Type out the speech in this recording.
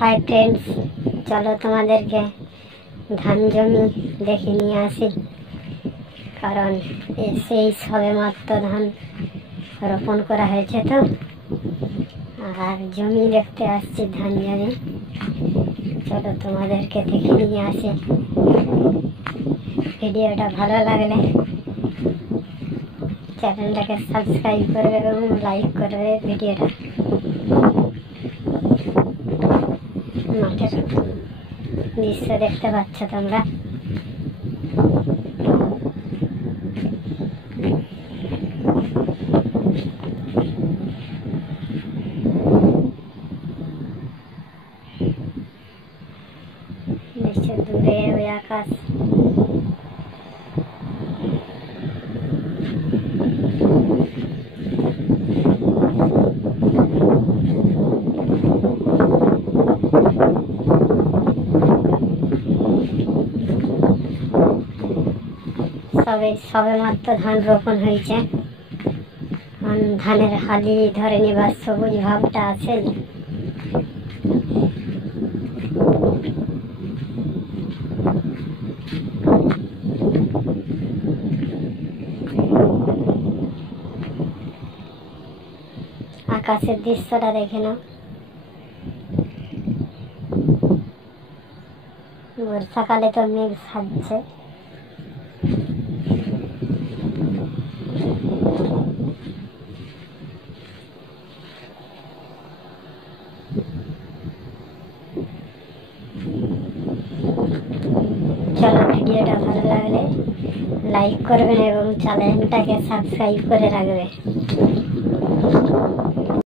Hi friends, चलो তোমাদেরকে ধান জমি দেখে নিয়ে আসি। কারণ সেই সবেমাত্র ধান রোপণ করা হয়েছে, তো আর জমি দেখতে আসছি, ধান জমি। চলো তোমাদেরকে দেখে নিয়ে আসি। ভিডিওটা ভালো লাগলে চ্যানেলটাকে সাবস্ক্রাইব করবে এবং লাইক করবে। ভিডিওটা মাঠের দৃশ্য দেখতে পাচ্ছ তোমরা। নিশ্চয় দূরে ওই আকাশ। সবেমাত্র ধান রোপণ হয়েছে। ধানের হালি ধরে নিবার সবুজ ভাবটা আছে। আকাশের দৃশ্যটা দেখে নাও। বর্ষাকালে তো মেঘ সাজছে। চলো, ভিডিওটা ভালো লাগলে লাইক করবেন এবং চ্যানেলটাকে সাবস্ক্রাইব করে রাখবে।